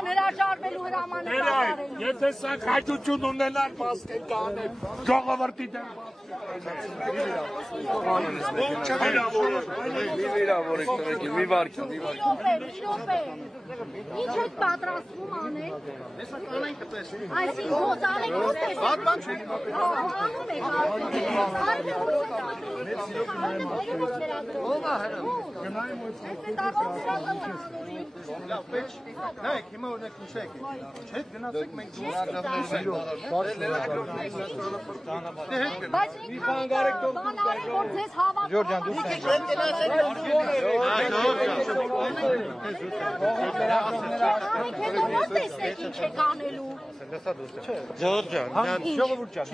Ղարաբաղյան հրաժարվելու հրամանը կատարելու։ Եթե սա քաջություն ունենար, մաս կանեն ժողովրդի դեմ մի վարքի։ Ինչ եք պատրաստվում անել։ Այսինքն ո՞ց անեք ո՞ց։ Բան չի։ Անում եք Նայեք, հիմա օրինակ նշեք, չէ՞ գնացեք մենք Բայց ինքան բան արեք, որ ձեզ հավատում։ Ժորջան, դուք հետո ո՞ց տեսնեք ինչ եք անելու։ Ժորջան, ժողովուրդ ջան,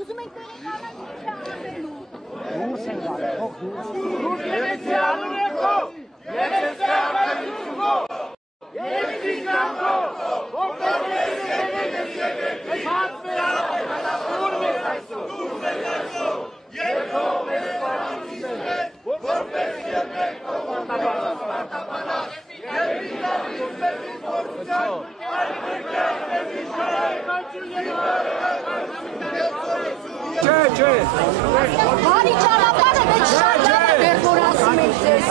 ուզում եք տեղեկանալ ինչ է անելու։ դուրս են գալու, թող դուրս։ Դուրս եկեք անունեքով, եկեք անունեքով, եկեք անունեքով, որպես եկեք, բաց վերանալ, դուրս եք այսօր, դուրս եք այսօր, երկով եք պարանցիներ, որպես եկեք կողմատաբանալ, եկեք անունեքով, որպեսի Չէ։ Բարի ճանապարհը մեծ շատ լավ է, որ ասում եք ձեզ։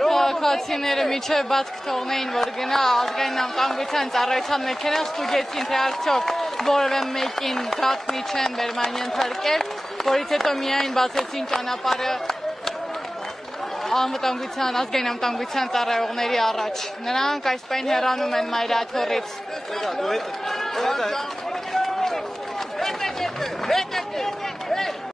Քաղաքացիները միջև բաց կթողնեին, որ գնա ազգային անվտանգության ծառայության մեքենան, ստուգեցին, թե արդյոք որևէ մեկին գաղտնի չեն վերման ենթարկել, որից հետո միայն բացեցին ճանապարհը ազգային անվտանգության ծառայողների առաջ։ Նրանք այս պայն հեռանում են մայրաթոռից։